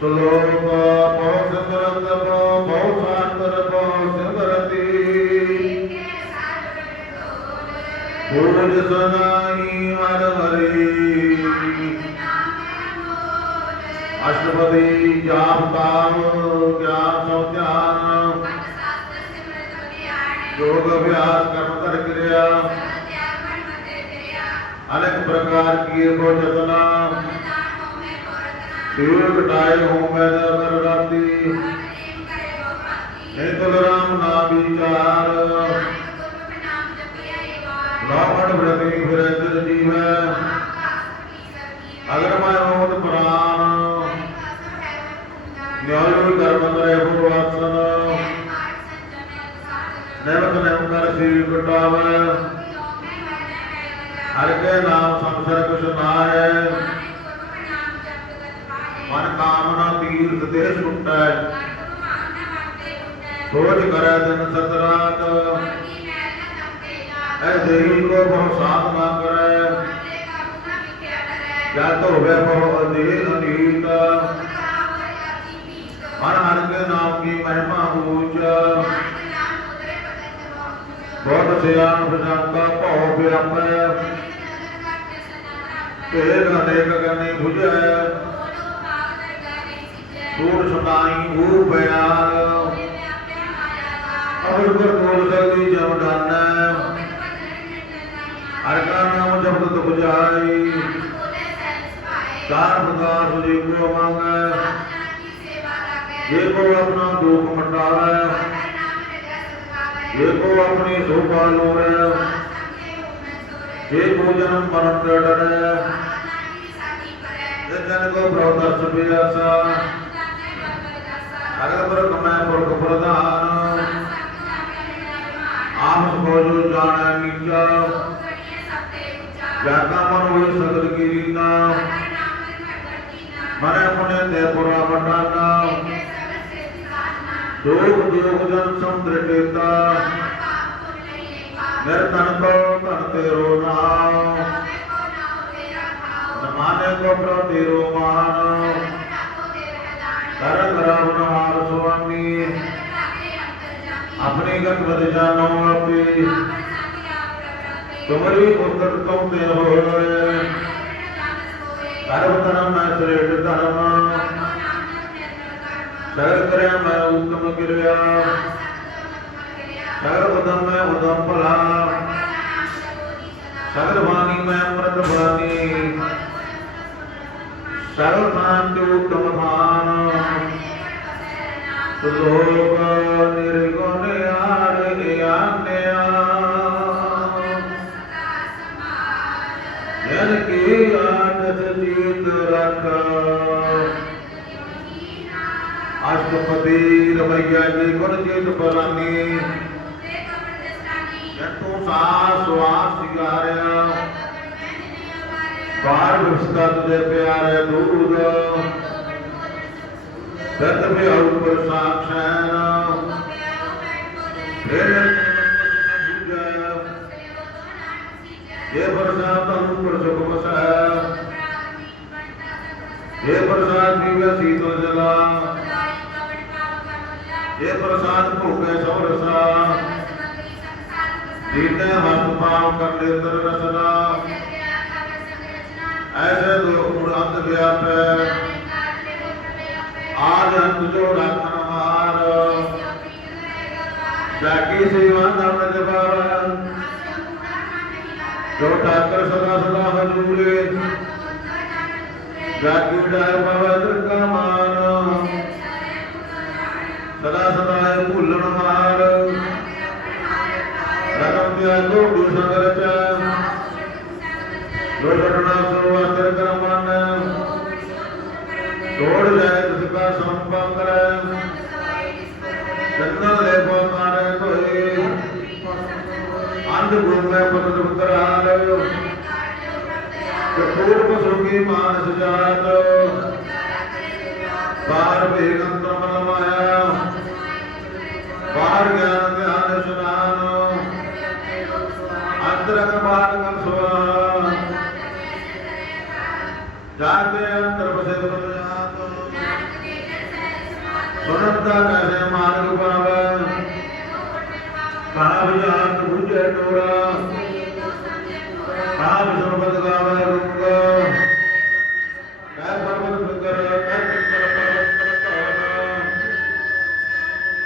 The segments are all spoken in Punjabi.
ਸ਼ਲੋਕ ਬਹੁ ਸਿਮਰਤ ਬਹੁ ਬਹੁ ਸਾਤਰ ਬਹੁ ਸਿਮਰਤੀ। ਬੋਝ ਸਨਾਈ ਹਰ ਹਰੀ। ਅਸ਼ਟਪਦੀ ਜਾਪ ਤਾਮ ਗਿਆਨ ਸੋ ਧਿਆਨ। ਯੋਗ ਅਭਿਆਸ ਕਰਮ ਕਰ ਕਿਰਿਆ। ਅਨੇਕ ਪ੍ਰਕਾਰ ਕੀ ਕੋ ਜਤਨਾ ਸਿਰ ਘਟਾਏ ਹੋ ਮੈਂ ਕਰ ਰਾਤੀ। ਇਹ ਤੁਲ ਰਾਮ ਨਾ ਵਿਚਾਰ। ਲਾਵਣ ਬ੍ਰਤੀ ਫਿਰ ਅੰਦਰ ਜੀਵੈ ਅਗਰ ਮੈਂ ਹੋਤ ਪ੍ਰਾਨ ਨਿਆਲ ਕਰਮ ਕਰੇ ਹੋ ਆਸਨ। ਨੈਵਤ ਨੈਵ ਕਰ ਸ੍ਰੀ ਕਟਾਵੈ। ਹਰ ਕੇ ਨਾਮ ਸੰਸਰ ਕੁਛ ਨਾਏ ਮਨ ਕਾਮਨਾ ਤੀਰਥ ਦੇ ਸੁਟੈ। ਸੋਚ ਕਰੈ ਦਿਨ ਸਤ ਰਾਤ ਐ ਦੇਹੀ ਕੋ ਬਹੁ ਸਾਧਨਾ ਕਰੈ। ਜਦ ਹੋਵੇ ਬਹੁ ਅਧੀਨ ਅਨੀਤ ਮਨ ਹਰ ਕੇ ਨਾਮ ਕੀ ਮਹਿਮਾ ਊਚ ਬਹੁਤ ਸਿਆਣ ਬਜਾਂਦਾ ਭਉ ਵਿਆਪੈ। ਤੇਰ ਅਨੇਕ ਕਰਨੀ 부ਜੈ ਸੂਰ ਸੁਨਾਈ ਊ ਬਿਆਨ। ਅਵਰ ਗੁਰ ਕੋਲ ਸਗਦੀ ਜਮ ਦਾਨੈ ਹਰ ਕਾ ਨਾਮ ਜਪਤ ਤੁਖ ਜਾਈ। ਕਾਰ ਬਗਾ ਸੁਜੀ ਕੋ ਮੰਗੈ। ਜੇ ਕੋ ਆਪਣਾ ਦੁਖ ਮਟਾਵੈ ਜੇ ਕੋ ਆਪਣੀ ਸੋਭਾ ਲੋੜੈ। ਜੇ ਕੋ ਜਨਮ ਮਰਨ ਜੇ ਜਨ ਕੋ ਪ੍ਰਭ ਦਰਸ ਬਿਆਸਾ ਅਗਰ ਪਰ ਕਮੈ ਪੁਰਖ ਪ੍ਰਧਾਨ ਆਪ ਸੋ ਜੋ ਜਾਣੈ ਨੀਚਾ ਜਾਗਾ ਮਨ ਹੋਈ ਸਗਲ ਕੀ ਰੀਨਾ ਮਨ ਆਪਣੇ ਤੇ ਪੁਰਾ ਵਟਾਨਾ ਦੋਖ ਦੋਖ ਜਨ ਸਮੁੰਦਰ ਟੇਤਾ ਨਿਰਤਨ ਕੋ ਧਨ ਤੇਰੋ ਨਾਮ ਨਮਾਨੇ ਕੋ ਪ੍ਰਭ ਤੇਰੋ ਮਾਨ ਕਰ ਕਰਾਵਨ ਹਾਰ ਸੁਆਮੀ। ਆਪਣੀ ਗਤ ਵਦ ਜਾਨੋ ਆਪੇ। ਤੁਮਰੀ ਉਤਰ ਤੁਮ ਤੇ ਹੋਏ। ਕਰਮ ਧਰਮ ਮੈਂ ਸ੍ਰੇਸ਼ਟ ਧਰਮ। ਸਗਲ ਕਰਿਆ ਮੈਂ ਉਤਮ ਕਿਰਿਆ ਸਗਲ ਉਦਮ ਮੈਂ ਉਦਮ ਭਲਾ। ਸਗਲ ਬਾਣੀ ਮੈਂ ਅੰਮ੍ਰਿਤ ਬਾਣੀ। ਸਗਲ ਥਾਨ ਤੇ ਉਤਮ ਥਾਨ ਲੋਕ ਨਿਰਗੁਣ ਆਰ ਗਿਆਨਿਆ ਜਨ ਕੀ ਆਦਤ ਜੀਤ ਰਖ ਅਸ਼ਟਪਦੀ ਰਮਈਆ ਜੀ ਗੁਣ ਜੀਤ ਪਰਾਨੀ ਜੰਤੂ ਸਾਰ ਸਵਾਰ ਸਿਗਾਰਿਆ ਬਾਰ ਵਿਸਤਾ ਤੁਝੇ ਪਿਆਰੇ ਦੂਧ ਦਤ ਮੇ ਉਪਰ ਸਾਖੈਨ ਫਿਰ ਇਹ ਪ੍ਰਸਾਦ ਤਨ ਉਪਰ ਸੁਖ ਵਸੈ। ਇਹ ਪ੍ਰਸਾਦ ਪੀਵੇ ਸੀਤਲ ਜਲਾ। ਇਹ ਪ੍ਰਸਾਦ ਭੋਗੇ ਸੋ ਰਸਾ। ਦੀਤੇ ਹੱਥ ਪਾਉ ਕਰ ਨੇਤਰ ਰਸਨਾ। ਐਸੇ ਦੋ ਗੁਣ ਅੰਤ ਵਿਆਪੈ। ਆਜ ਅੰਤ ਜੋ ਰੱਖਣ ਹਾਰ ਜਾਗੀ ਸੇਵਾ ਨਰਨ ਜਪਾਵੈ ਜੋ ਠਾਕਰ ਸਦਾ ਸਦਾ ਹਜੂਰੇ। ਜਾਗੀ ਡਾਇ ਪਵੈ ਦਰਗਾ ਮਾਨ। ਸਦਾ ਸਦਾ ਇਹ ਭੁੱਲਣ ਹਾਰ ਰਗਮ ਦਿਆ ਲੋਡੂ ਸੰਗਰ ਚ। ਜੋ ਛੜਨਾ ਸੋ ਅਸਰ ਕਰ ਮਨ। ਤੋੜ ਜਾਏ ਤਿਸ ਕਰੈ ਜਨਨ ਲੈ ਕੋ ਮਾਰੇ ਧੋਏ। ਅੰਧ ਗੁਣ ਮੈਂ ਉਤਰਾਲ। ਕਪੂਰ ਪਸੁਗੀ ਮਾਨਸ ਜਾਤ। ਬਾਰ ਵੇਗ ਅੰਤਰ ਮਾਇਆ ਬਾਹਰ ਗਿਆਨ ਧਿਆਨ ਸੁਨਾਨ। ਅੰਤਰ ਕਮਾਨ ਕਲ ਸੁਆ। ਜਾਤੇ ਸੁਨਤਾ ਕੈਸੇ ਮਾਰਗ ਪਾਵੈ ਕਹਾ ਵਿਚਾਰ ਬੁਝੇ ਟੋਰਾ ਕਹਾ ਵਿਸਰਬਤ ਗਾਵੇ ਰੁੰਗ ਕੈ ਪਰਮਤ ਫਿਕਰ ਕੈ ਫਿਕਰ ਪਰਮਤ ਪ੍ਰਤਾਪ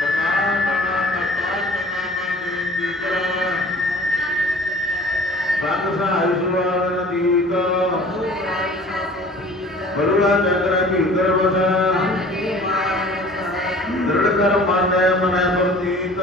ਕਨਾ ਕਨਾ ਕਪਾ ਕਨਾ ਮਨ ਦੀ ਕਰਾ ਸੰਗ ਸਹਾਇ ਸੁਆਨ ਦੀਤ ਬਲੁਆ ਚੰਦਰ ਭੀਤਰ ਵਸੈ ਦ੍ਰਿੜ ਕਰ ਮਾਨੈ ਮਨੈ ਪ੍ਰਤੀਤ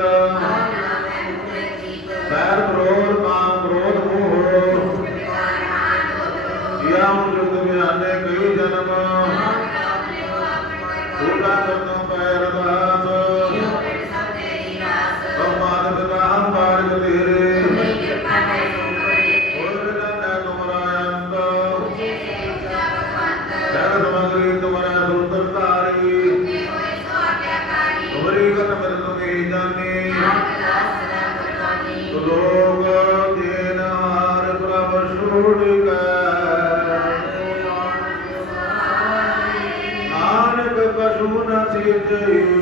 ਨ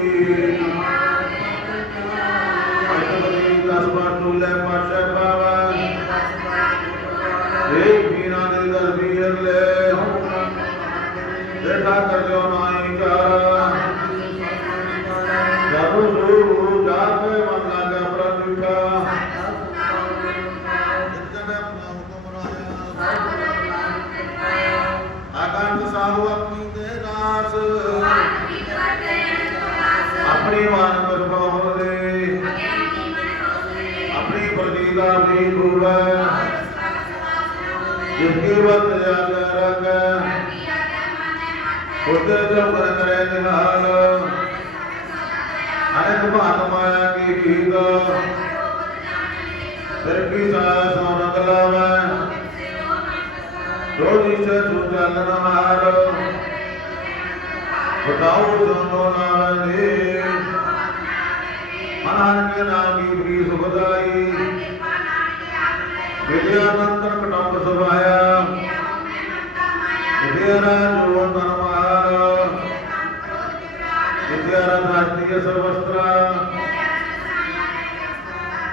बुद्ध जो पर करे निहाल हाणे त भान माया की थींद फिर की सा सो नकला मैं जो नीचे तू चल नहार बताओ जो नारे महान के नाम की प्री सुखदाई विद्यानंद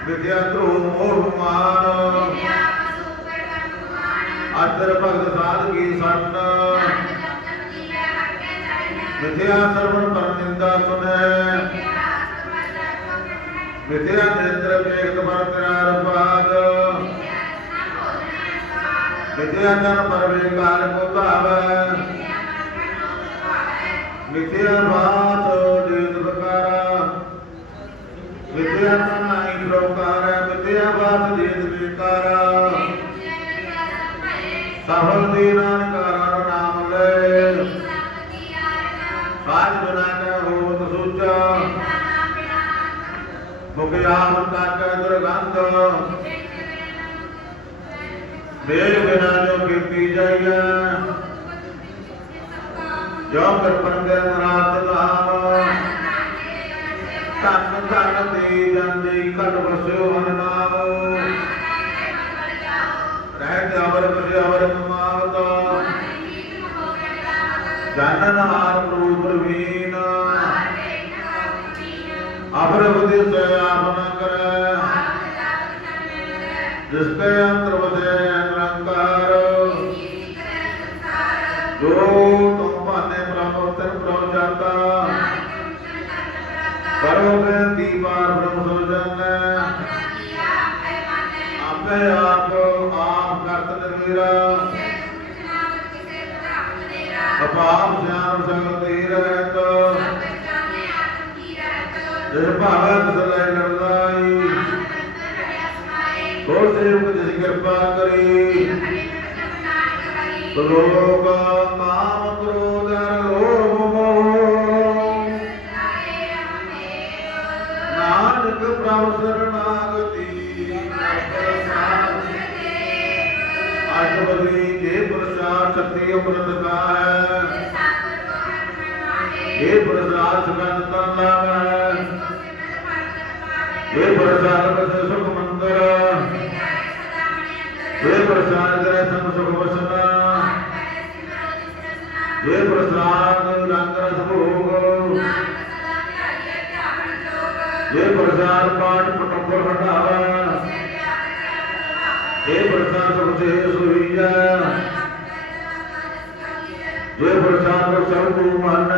ਵਿਦਿਆ ਧਰੋ ਮੋਹ ਮਾਨ। ਅਤਰ ਭਗਤ ਸਾਧ ਕੀ ਸੰਤ। ਵਿਦਿਆ ਸਰਵਨ ਪਰ ਨਿੰਦਾ ਸੁਨੈ ਵਿਦਿਆ ਨੇਤਰ ਵੇਖਤ ਮਰ ਤੇਰਾ ਪਾਦ ਵਿਦਿਆ ਜਨ ਪਰ ਵੇਕਾਰ ਕੋ ਧਾਵੈ ਵਿਦਿਆ ਬਾਤ ਜੀਤ ਬਕਾਰਾ ਵਿਦਿਆ ਨਾਈ ਪ੍ਰੋਕਾਰ ਵਿਦਿਆ ਬਾਤ ਜੀਤ ਵਿਕਾਰਾ ਸਫਲ ਦੀ ਨਾਨਕਾਰਾ ਨਾਮ ਲੈ। ਸਾਜ ਬਨਾ ਕੇ ਹੋਵਤ ਸੂਚਾ ਮੁਖ ਆਮ ਕਾ ਦੁਰਗੰਧ। ਵੇਲ ਬਿਨਾ ਜੋ ਕੀਤੀ ਜਾਈਐ। ਜੋ ਕਰ ਪੰਗੇ ਨਰਾਤ ਧਾਮ ਜਾਂਦੇ ਘਟ ਵਸਿਓ ਹਰ ਨਾਮ ਰਹਿਤ ਅਵਰ ਬਸੇ ਅਵਰ ਮਾਵਤ। ਜਨਨ ਹਾਰ ਪ੍ਰਭੂ ਪ੍ਰਵੀਨ। ਅਵਰ ਉਦਿਸ ਆਪ ਨ ਕਰੈ। ਜਿਸ ਤੇ ਅੰਤਰ ਆਪੇ ਆਪ ਆਪ ਕਰਤ ਨਿਰਵੀਰਾ ਅਪਾਪ ਸਿਆਣ ਸਗਲ ਤੇ ਰਹਿਤ। ਜਿਸ ਭਾਵੈ ਤਿਸ ਲੈ ਲੜਦਾਈ ਸੇਵਕ ਜਿਸ ਕਿਰਪਾ ਕਰੀ। ਲੋਕ ਕਾਮ ਕ੍ਰੋਧ ਲੋਭ ਮੋਹ। ਨਾਨਕ ਪ੍ਰਭ ਸਰਨਾਗਤੀ ਸ਼ਕਤੀ ਅੰਮ੍ਰਿਤ ਕਾ ਹੈ ਇਹ ਪ੍ਰਸਾਦ ਸੁਗੰਧ ਤਨ ਲਾਵੈ। ਇਹ ਪ੍ਰਸਾਦ ਬਸੇ ਸੁਖ ਮੰਦਰ। ਇਹ ਪ੍ਰਸਾਦ ਕਰੇ ਸਮ ਸੁਖ ਵਸਨਾ ਇਹ ਪ੍ਰਸਾਦ ਰੰਗ ਰਸ ਭੋਗ। ਇਹ ਪ੍ਰਸਾਦ ਪਾਠ ਪਟੰਬਰ ਹਟਾਵਾ ਇਹ ਪ੍ਰਸਾਦ ਸਭ ਤੇ ਸੁਈਆ ਇਹ ਪ੍ਰਸਾਦ ਸਭ ਨੂੰ ਮਨ।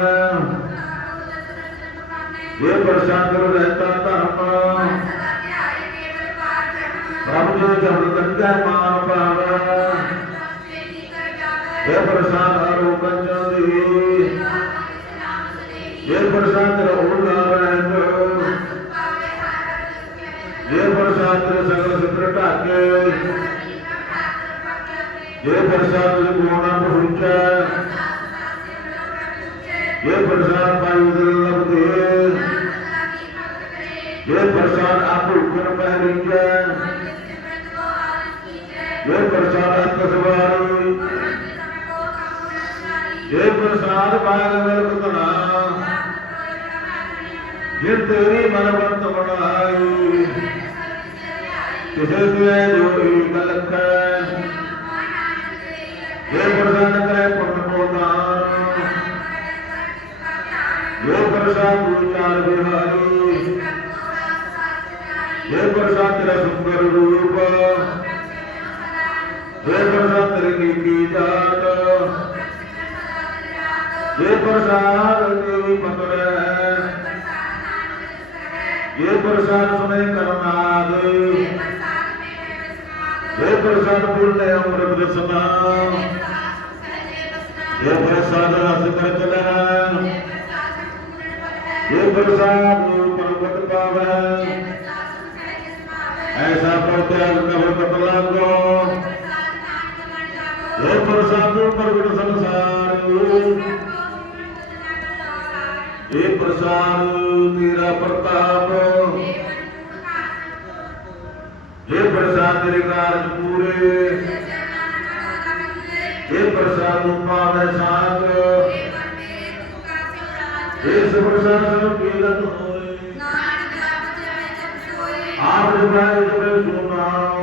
ਇਹ ਪ੍ਰਸਾਦ ਰਹਿਤਾ ਧਰਮ। ਪ੍ਰਭ ਜੋ ਜਬ ਕੰਗਾ ਮਾਨ ਪਾਵਾ। ਇਹ ਪ੍ਰਸਾਦ ਹਰੋ ਕੰਜਦੀ ਗੁਣ ਪਹਿਰੀਜੈ ਇਹ ਪ੍ਰਸਾਦ ਅਤ ਸਵਾਰੀ ਇਹ ਪ੍ਰਸਾਦ ਬਾਗ ਮਿਲ ਤਨਾ ਜੇ ਤੇਰੀ ਮਨਵੰਤ ਬਣਾਈ ਕਿਸੇ ਤੇ ਜੋਈ ਕਲਖੈ ਇਹ ਪ੍ਰਸਾਦ ਕਰੇ ਪੁੰਨ ਕੋ ਦਾਨ ਇਹ ਪ੍ਰਸਾਦ ਉਚਾਰ ਬਿਹਾਰੀ ਇਹ ਪ੍ਰਸਾਦ ਤੇਰਾ ਸੁੰਦਰ ਰੂਪ। ਇਹ ਪ੍ਰਸਾਦ ਤੇਰੀ ਨੀਤੀ ਜਾਤ। ਇਹ ਪ੍ਰਸਾਦ ਤੇਰੀ ਪਤਰ ਹੈ। ਇਹ ਪ੍ਰਸਾਦ ਸੁਨੇ ਕਰਨਾਦ ਇਹ ਪ੍ਰਸਾਦ ਪੁਰਨੇ ਅੰਮ੍ਰਿਤ ਰਸਨਾ ਇਹ ਪ੍ਰਸਾਦ ਰਸ ਕਰ ਚਲੈ ਇਹ ਪ੍ਰਸਾਦ ਪਰਬਤ ਪਾਵੈ ਐਸਾ ਪ੍ਰਤਿਆਗ ਕਹੋ ਕਤ ਲਾਗੋ ਇਹ ਪ੍ਰਸਾਦ ਪ੍ਰਗਟ ਸੰਸਾਰ। ਇਹ ਪ੍ਰਸਾਦ ਤੇਰਾ ਪ੍ਰਤਾਪ। ਇਹ ਪ੍ਰਸਾਦ ਤੇਰੇ ਕਾਰਜ ਪੂਰੇ। Adres una